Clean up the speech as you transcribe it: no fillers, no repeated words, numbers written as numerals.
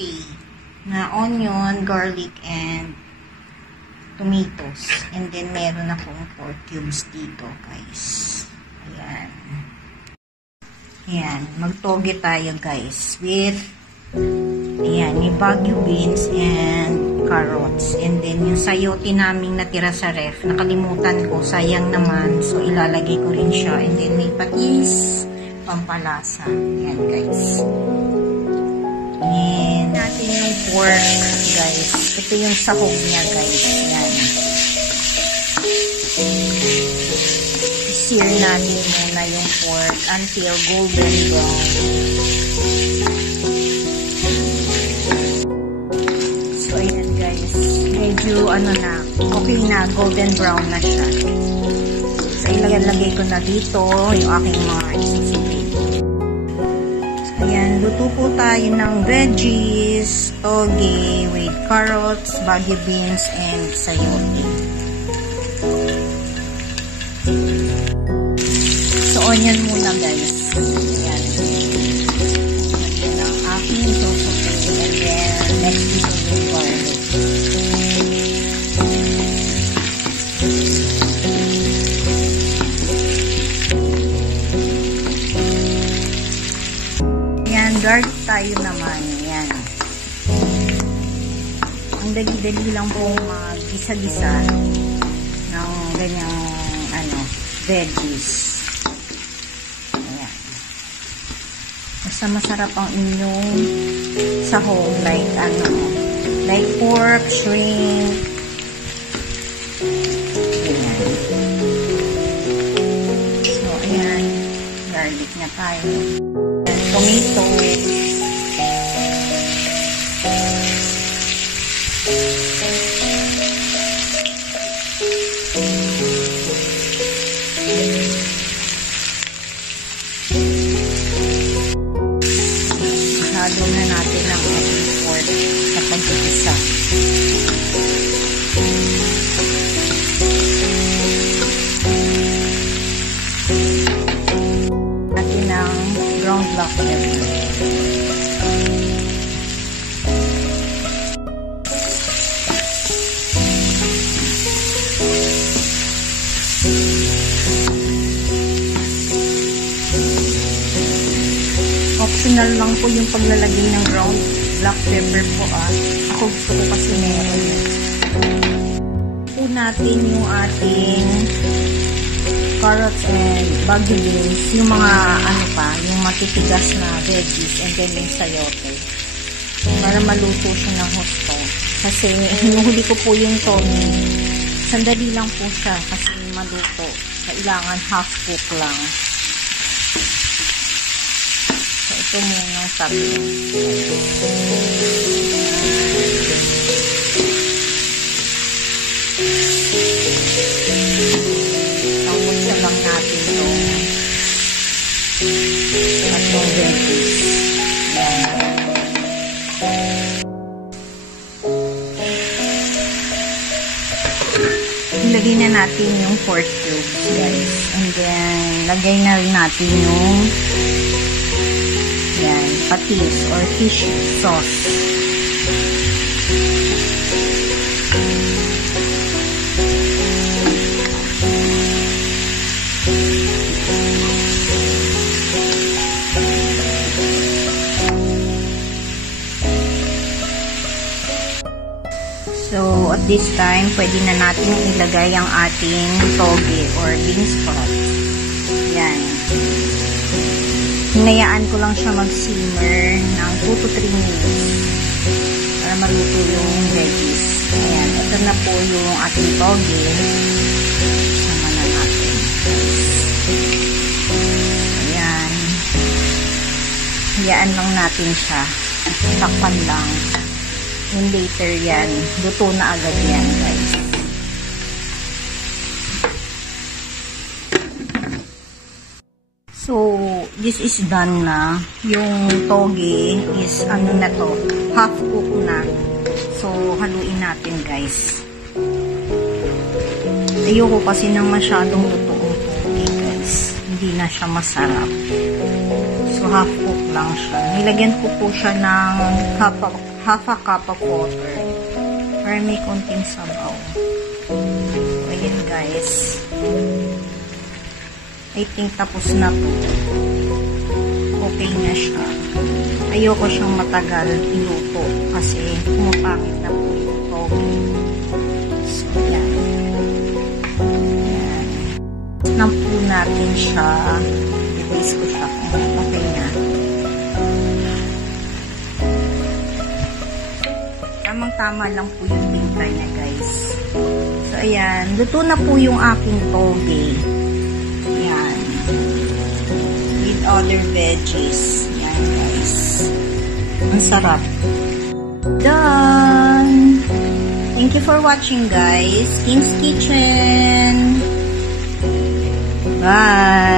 sayote na onion, garlic, and tomatoes. And then, meron akong 4 cubes dito, guys. Ayan. Ayan. Magtoge tayo, guys, with ayan, yung Baguio beans and carrots. And then, yung sayote naming natira sa ref, nakalimutan ko, sayang naman. So, ilalagay ko rin siya. And then, may patis, pampalasa. Ayan, guys. And natin yung pork, guys. Ito yung sahog niya, guys. Ayan. I-sear natin muna yung pork until golden brown. So, ayan, guys. Medyo, okay na, golden brown na siya. So, ilagay ko na dito yung aking mga isisipin. Ayan, luto po tayo ng veggies, toge with carrots, Baguio beans, and sayote. So, onion muna, guys. Ayan. Ayan ang aking tosote. And then, next dito yung garlic. Garlic tayo naman. Yan. Ang dali-dali lang po mag-gisa-gisa ng ganyang veggies. Ayan. Basta masarap ang inyong sahog like pork, shrimp. Ayan. So, ayan. Garlic na tayo. Tomato. Halo na natin ang ating pork sa pag-isa. Natin ang ground black pepper. Optional lang po yung paglalagay ng ground black pepper po Ako gusto ko kasi meron. Po natin yung ating carrots and Baguio beans, yung mga yung matitigas na veggies, and then yung sayote. Para maluto siya ng husto. Kasi hinuhuli ko po yung toge. Sandali lang po siya kasi maluto. Kailangan half cook lang. So, ito muna ang sabi. Tapos lang natin itong tatlong veggies. Ilagay na natin yung pork cubes, guys. And then, lagay na rin natin yung patis or fish sauce. So, at this time, pwede na natin ilagay ang ating toge or bean sprouts. Yan. Hinayaan ko lang siya mag-simmer ng 2 to 3 minutes para maluto yung veggies. Ayan. Ito na po yung ating toge. Sama na natin. Ayan. Hayaan lang natin siya. Takpan lang. And later yan, luto na agad yan, guys. So, this is done na. Yung toge is, na to, half cook na. So, haluin natin, guys. Ayoko kasi ng masyadong lutoong toge, guys. Hindi na siya masarap. So, half cook lang siya. Nilagyan ko po siya ng half a cup of water para may konting sabaw. So, ayan guys. I think tapos na po. Okay na siya. Ayoko siyang matagal iluto kasi pumapangit na po yung toge. So, yan. Yan. Nang po natin siya. I-taste ko siya kung okay na. Tamang-tama lang po yung timpla niya, guys. So, ayan. Luto na po yung aking toge. Yan. With other veggies. Yan, guys. Ang sarap. Done! Thank you for watching, guys. Kim's Kitchen. Bye!